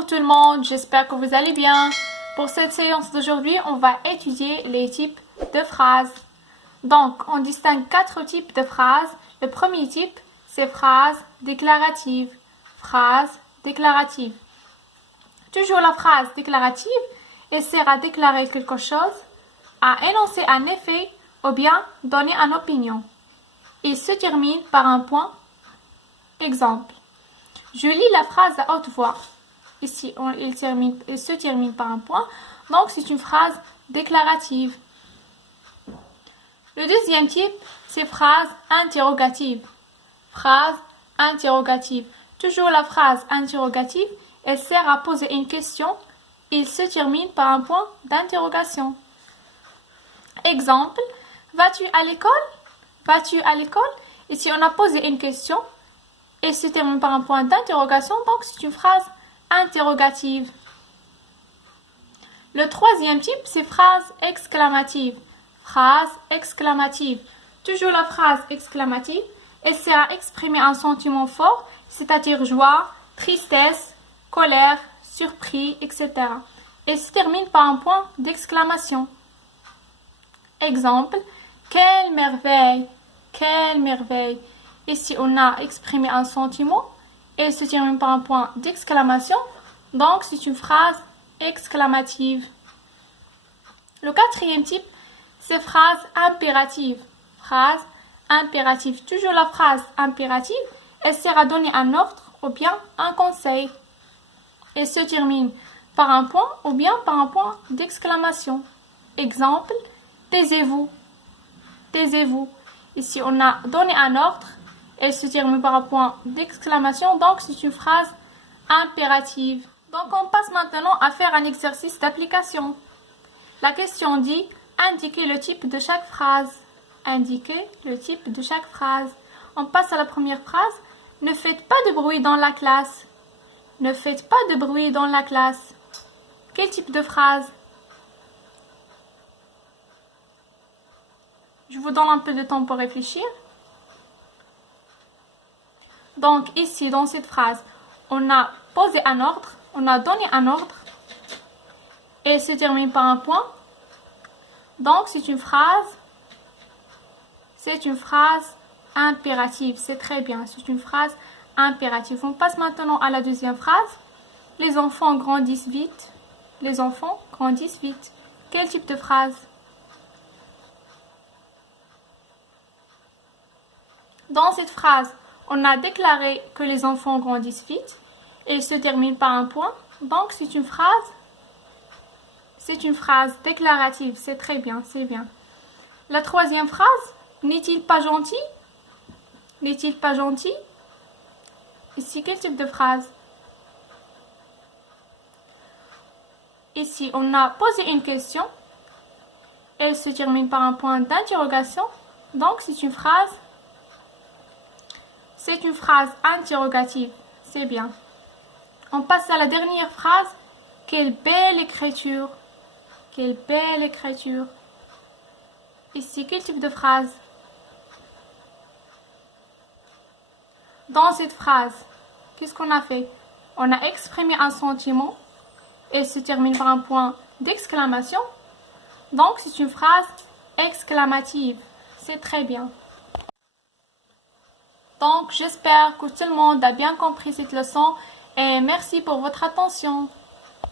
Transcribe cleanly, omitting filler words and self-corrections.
Bonjour tout le monde, j'espère que vous allez bien. Pour cette séance d'aujourd'hui, on va étudier les types de phrases. Donc, on distingue 4 types de phrases. Le premier type, c'est phrase déclarative. Phrase déclarative. Toujours la phrase déclarative, elle sert à déclarer quelque chose, à énoncer un effet ou bien donner une opinion. Il se termine par un point. Exemple. Je lis la phrase à haute voix. Ici, il se termine par un point. Donc, c'est une phrase déclarative. Le deuxième type, c'est phrase interrogative. Phrase interrogative. Toujours la phrase interrogative, elle sert à poser une question. Il se termine par un point d'interrogation. Exemple, vas-tu à l'école? Vas-tu à l'école? Ici, on a posé une question. Elle se termine par un point d'interrogation, donc c'est une phrase interrogative. Le troisième type, c'est phrase exclamative. Phrase exclamative. Toujours la phrase exclamative, elle sert à exprimer un sentiment fort, c'est-à-dire joie, tristesse, colère, surpris, etc. Elle se termine par un point d'exclamation. Exemple, quelle merveille! Quelle merveille! Ici, on a exprimé un sentiment et elle se termine par un point d'exclamation. Donc, c'est une phrase exclamative. Le quatrième type, c'est phrase impérative. Phrase impérative. Toujours la phrase impérative, elle sert à donner un ordre ou bien un conseil. Elle se termine par un point ou bien par un point d'exclamation. Exemple, taisez-vous. Taisez-vous. Ici, on a donné un ordre. Elle se termine par un point d'exclamation, donc c'est une phrase impérative. Donc on passe maintenant à faire un exercice d'application. La question dit indiquez le type de chaque phrase. Indiquez le type de chaque phrase. On passe à la première phrase. Ne faites pas de bruit dans la classe. Ne faites pas de bruit dans la classe. Quel type de phrase? Je vous donne un peu de temps pour réfléchir. Donc ici, dans cette phrase, on a posé un ordre, on a donné un ordre, et elle se termine par un point. Donc c'est une phrase impérative. C'est très bien, c'est une phrase impérative. On passe maintenant à la deuxième phrase. Les enfants grandissent vite. Les enfants grandissent vite. Quel type de phrase? Dans cette phrase, on a déclaré que les enfants grandissent vite et il se termine par un point. Donc, c'est une phrase déclarative. C'est très bien, c'est bien. La troisième phrase, n'est-il pas gentil? N'est-il pas gentil? Ici, quel type de phrase? Ici, on a posé une question. Elle se termine par un point d'interrogation. Donc, c'est une phrase interrogative. C'est bien. On passe à la dernière phrase. Quelle belle écriture! Quelle belle écriture! Ici, quel type de phrase? Dans cette phrase, qu'est-ce qu'on a fait? On a exprimé un sentiment et se termine par un point d'exclamation. Donc, c'est une phrase exclamative. C'est très bien. Donc, j'espère que tout le monde a bien compris cette leçon et merci pour votre attention.